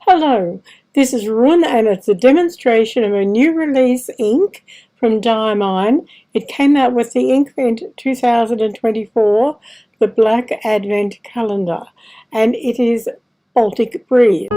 Hello, this is Wren and it's a demonstration of a new release ink from Diamine. It came out with the Inkvent 2024, the Black Advent Calendar, and it is Baltic breed.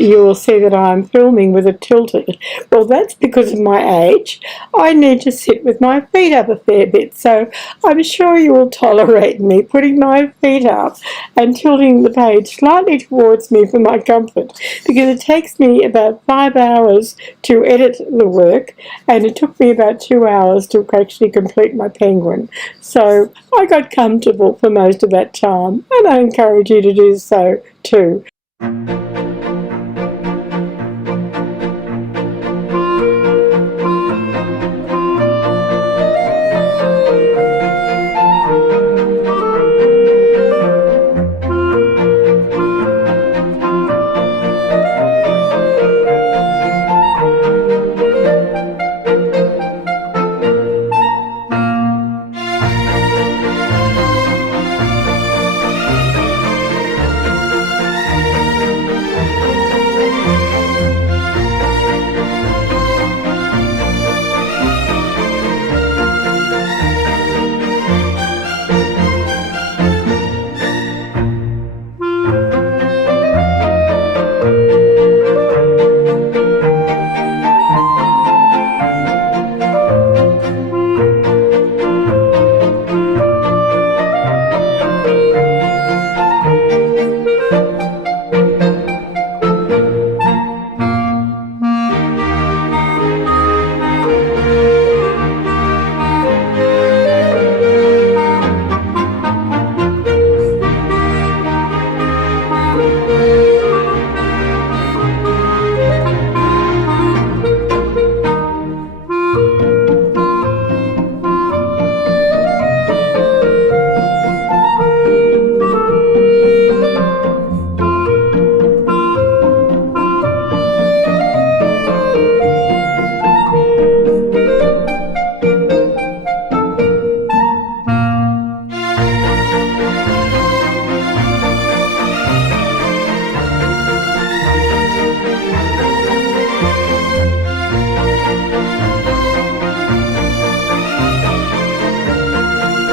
you will see that I'm filming with it tilted. Well, that's because of my age. I need to sit with my feet up a fair bit, so I'm sure you will tolerate me putting my feet up and tilting the page slightly towards me for my comfort, because it takes me about 5 hours to edit the work, and it took me about 2 hours to actually complete my penguin. So I got comfortable for most of that time, and I encourage you to do so too.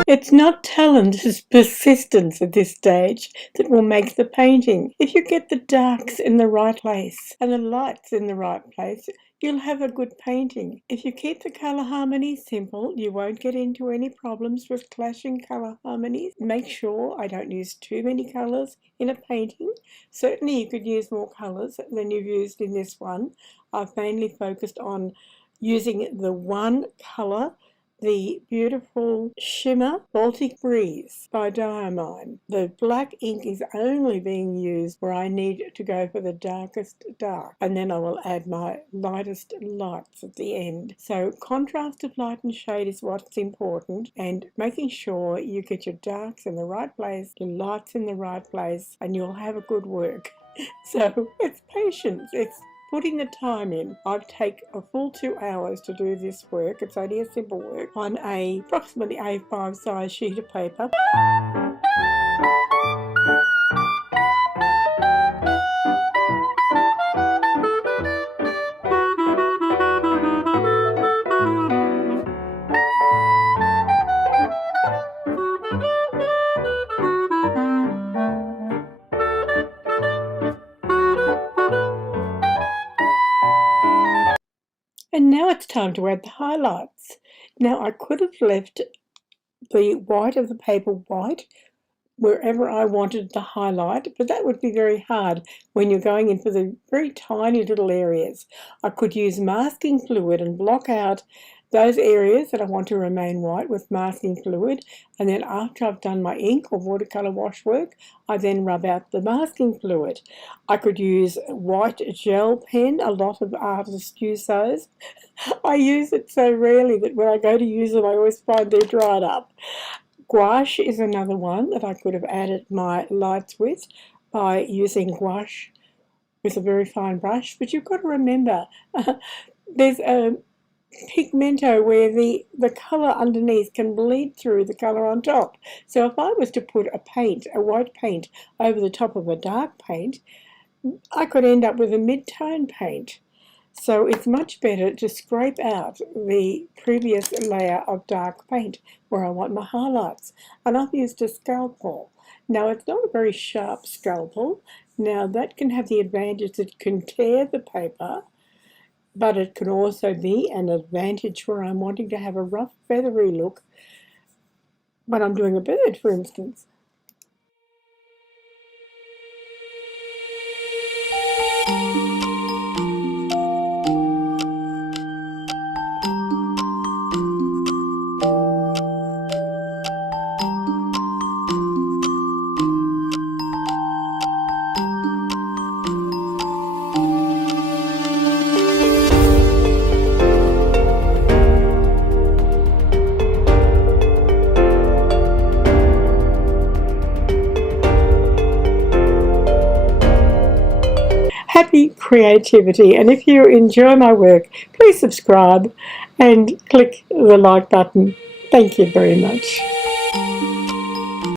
It's not talent, it's persistence at this stage that will make the painting. If you get the darks in the right place and the lights in the right place, you'll have a good painting. If you keep the colour harmony simple, you won't get into any problems with clashing colour harmonies. Make sure I don't use too many colours in a painting. Certainly you could use more colours than you've used in this one. I've mainly focused on using the one colour, the beautiful shimmer Baltic Breeze by Diamine. The black ink is only being used where I need to go for the darkest dark, and then I will add my lightest lights at the end. So contrast of light and shade is what's important, and making sure you get your darks in the right place, your lights in the right place, and you'll have a good work. So it's patience, it's putting the time in. I've taken a full 2 hours to do this work. It's only a simple work on a approximately A5 size sheet of paper. And now it's time to add the highlights. Now I could have left the white of the paper white wherever I wanted the highlight, but that would be very hard when you're going in for the very tiny little areas. I could use masking fluid and block out those areas that I want to remain white with masking fluid, and then after I've done my ink or watercolour wash work, I then rub out the masking fluid. I could use white gel pen. A lot of artists use those. I use it so rarely that when I go to use them I always find they're dried up. Gouache is another one that I could have added my lights with by using gouache with a very fine brush, but you've got to remember there's a pigmento where the colour underneath can bleed through the colour on top. So if I was to put a white paint over the top of a dark paint, I could end up with a mid-tone paint. So it's much better to scrape out the previous layer of dark paint where I want my highlights. And I've used a scalpel. Now it's not a very sharp scalpel, Now that can have the advantage that it can tear the paper, but it can also be an advantage where I'm wanting to have a rough feathery look when I'm doing a bird, for instance. Happy creativity, and if you enjoy my work, please subscribe and click the like button. Thank you very much.